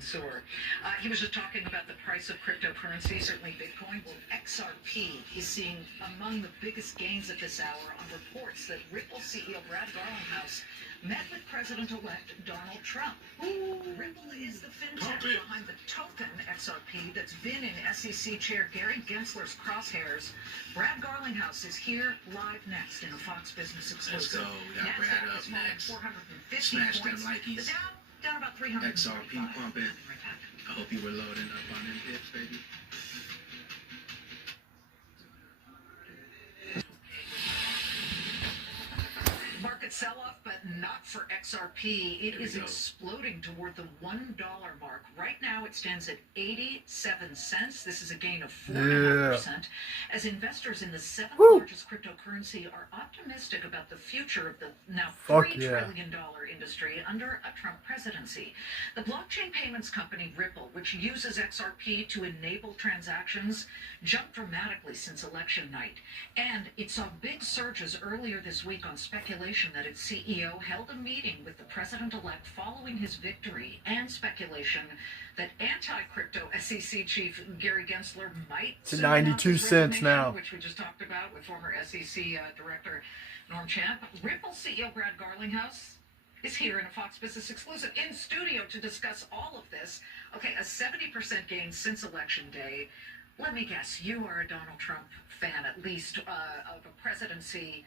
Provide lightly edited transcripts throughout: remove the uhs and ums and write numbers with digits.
Sewer. He was just talking about the price of cryptocurrency, certainly Bitcoin. Well, XRP is seeing among the biggest gains at this hour on reports that Ripple CEO Brad Garlinghouse met with President-elect Donald Trump. Ripple is the fintech behind the token XRP that's been in SEC Chair Gary Gensler's crosshairs. Brad Garlinghouse is here live next in a Fox Business exclusive. Let's go. We got Brad up next. 450 Smash points. them Likes. Down about 300. XRP pumping. I hope you were loading up on them hits, baby. Market sell-off, but not for XRP. It is exploding toward the $1 mark. Right now, it stands at 87 cents. This is a gain of 4.5%. As investors in the seventh largest cryptocurrency are optimistic about the future of the now $3 trillion industry under a Trump presidency. The blockchain payments company Ripple, which uses XRP to enable transactions, jumped dramatically since election night. And it saw big surges earlier this week on speculation that its CEO held a meeting with the president-elect following his victory, and speculation that anti-crypto SEC chief Gary Gensler might to 92 cents now, which we just talked about with former SEC director Norm Champ. Ripple CEO Brad Garlinghouse is here in a Fox Business exclusive in studio to discuss all of this. Okay, a 70% gain since election day. Let me guess, you are a Donald Trump fan, at least, of a presidency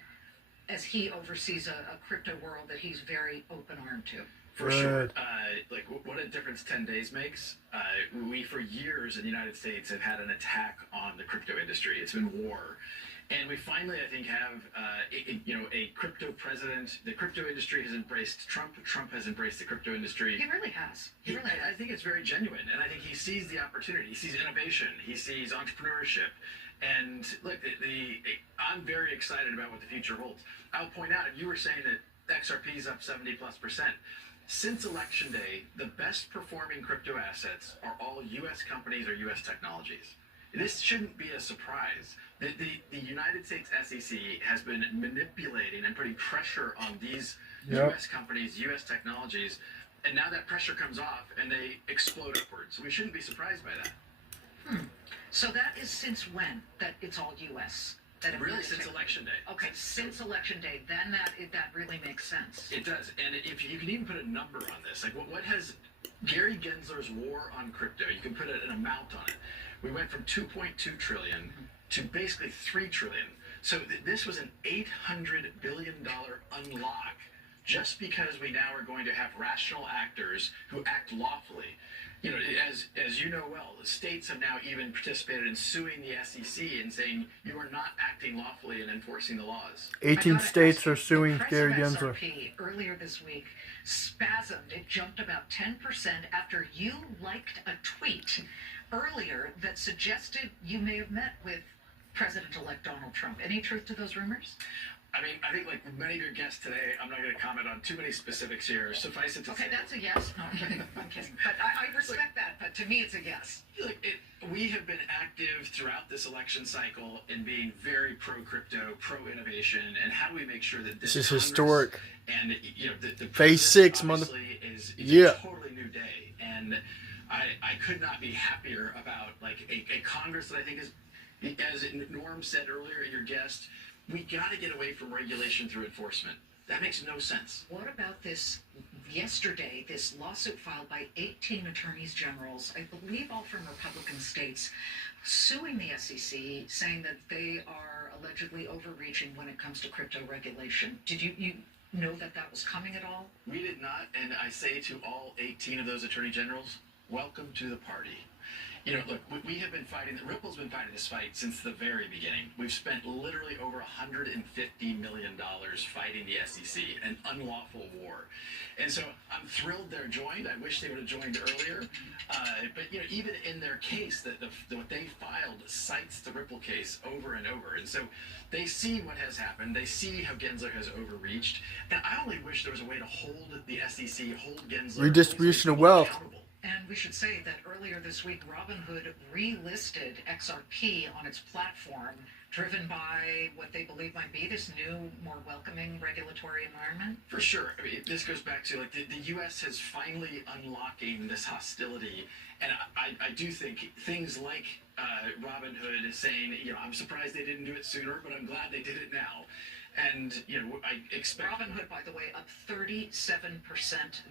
as he oversees a crypto world that he's very open-armed to. For sure. Like, what a difference 10 days makes. We, for years in the United States, have had an attack on the crypto industry. It's been war. And we finally, I think, have, a crypto president. The crypto industry has embraced Trump. Trump has embraced the crypto industry. He really has. I think it's very genuine. And I think he sees the opportunity. He sees innovation. He sees entrepreneurship. And look, I'm very excited about what the future holds. I'll point out, if you were saying that XRP is up 70+%, since election day, the best performing crypto assets are all U.S. companies or U.S. technologies. This shouldn't be a surprise. The United States SEC has been manipulating and putting pressure on these U.S. companies, U.S. technologies, and now that pressure comes off and they explode upwards. We shouldn't be surprised by that. So that is since when that it's all U.S.? That really since election day. Okay, since election day, then that really makes sense. It does, and if you can even put a number on this, like what has Gary Gensler's war on crypto? You can put an amount on it. We went from 2.2 trillion to basically 3 trillion. So this was an $800 billion unlock, just because we now are going to have rational actors who act lawfully. You know, as you know well, the states have now even participated in suing the SEC and saying you are not acting lawfully and enforcing the laws. 18 states are suing Gary Gensler. XRP earlier this week spasmed. It jumped about 10% after you liked a tweet earlier that suggested you may have met with President-elect Donald Trump. Any truth to those rumors? I mean, I think like many of your guests today, I'm not going to comment on too many specifics here. Suffice it to say. Okay, that's a yes. No, I'm kidding. I'm kidding. But I respect that. But to me, it's a yes. Look, we have been active throughout this election cycle in being very pro-crypto, pro-innovation, and how do we make sure that this is Congress historic. And the Phase 6, is yeah, a totally new day, and I could not be happier about like a Congress that I think is, as Norm said earlier, your guest. We got to get away from regulation through enforcement. That makes no sense. What about this yesterday, this lawsuit filed by 18 attorneys generals, I believe all from Republican states, suing the SEC, saying that they are allegedly overreaching when it comes to crypto regulation? Did you know that was coming at all? We did not, and I say to all 18 of those attorney generals, welcome to the party. You know, look, we have been fighting, Ripple's been fighting this fight since the very beginning. We've spent literally over $150 million fighting the SEC, an unlawful war. And so I'm thrilled they're joined. I wish they would have joined earlier. But, you know, even in their case, what they filed cites the Ripple case over and over. And so they see what has happened. They see how Gensler has overreached. And I only wish there was a way to hold the SEC, hold Gensler. Redistribution of wealth. And we should say that earlier this week, Robinhood relisted XRP on its platform, driven by what they believe might be this new, more welcoming regulatory environment. For sure. I mean, this goes back to like the U.S. has finally unlocking this hostility, and I do think things like Robinhood is saying, I'm surprised they didn't do it sooner, but I'm glad they did it now. And I expect Robinhood, by the way, up 37%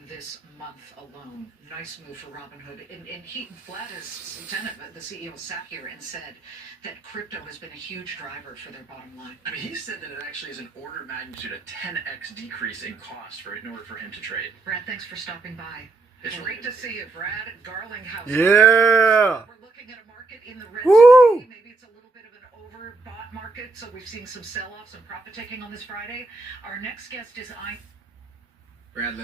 this month alone. Nice move for Robinhood. And Vlad's lieutenant, the CEO, sat here and said that crypto has been a huge driver for their bottom line. I mean, he said that it actually is an order of magnitude, a 10x decrease in cost in order for him to trade. Brad, thanks for stopping by. It's Great to see you, Brad. Garlinghouse. Yeah. We're looking at a market in the red Woo! today. Maybe it's a little bit of an overbought market, so we've seen some sell-offs and profit taking on this Friday. Our next guest is Brad,